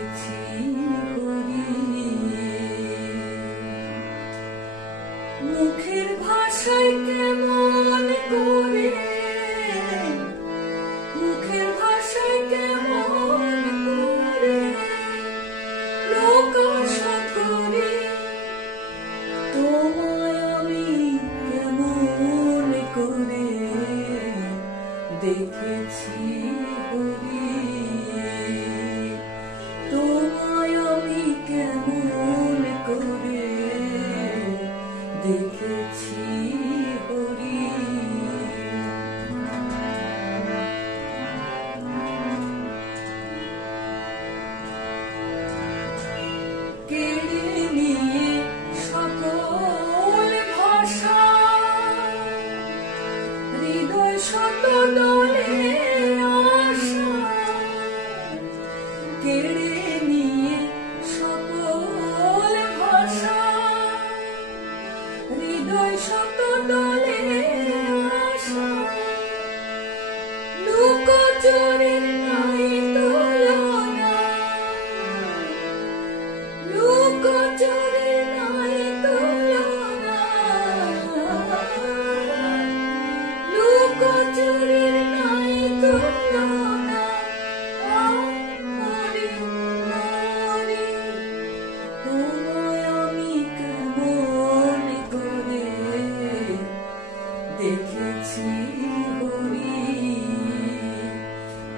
দেখেছি হরি মুখের ভাষায় কেমন করে মুখের ভাষায় কেমন করে প্রকাশ করি তোমায় আমি কেমন করে দেখেছি হরি তোমায় আমি কেমন করে দেখেছি হরি কেড়ে নিয়ে সকল ভাষা হৃদয় শত দোলে আশা কেড়ে নিয়ে সকল ভাষা হৃদয় শত দোলে আশা লুকোচুরির নাই তুলনা লুকোচুরির নাই তুলনা লুকোচুরির নাই তুলনা হরি হরি তোমায় আমি কেমন করে দেখেছি হরি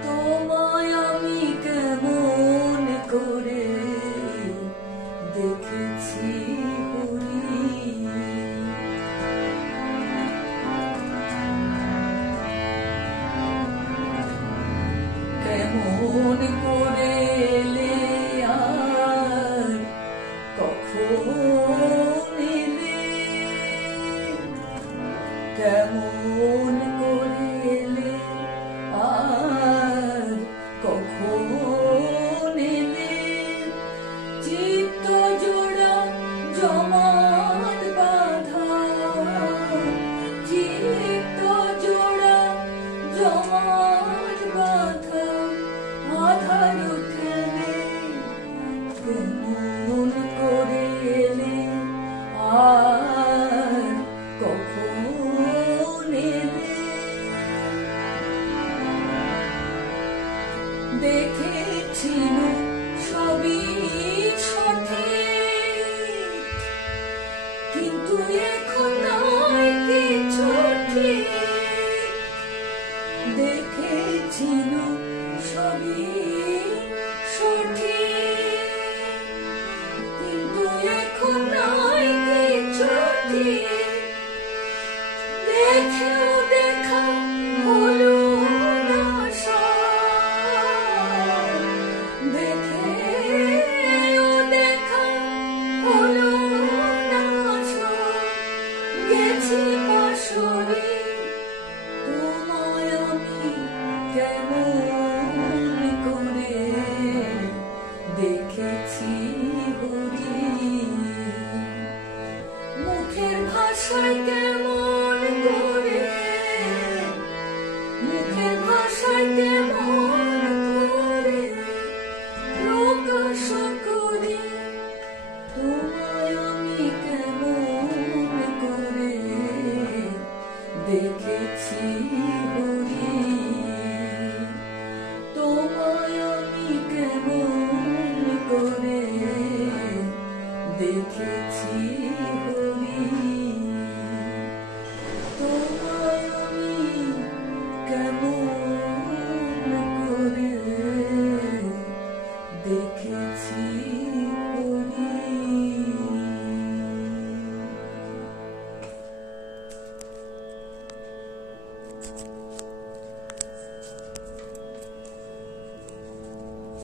তোমায় আমি কেমন করে দেখেছি হরি কেমন করে এলে আর কখন এলে কেমন করে এলে আর কখন এলে চিত্ত জোড়া জমাট বাঁধা চিত্ত জোড়া জমাট বাঁধা আধার খেলে কেমন করে এলে আর কখন এলে দেখেছিল সবই সঠিক কিন্তু এখন নাই কিছু ঠিক দেখেছিল সবই সঠিক কিন্তু এখন নাই কিছু ঠিক দেখেও দেখা হলো না সব দেখেও দেখা হলো না সব গেছি পাশরে তোমায় আমি কেমন করে দেখেছি হরি মুখের ভাষায়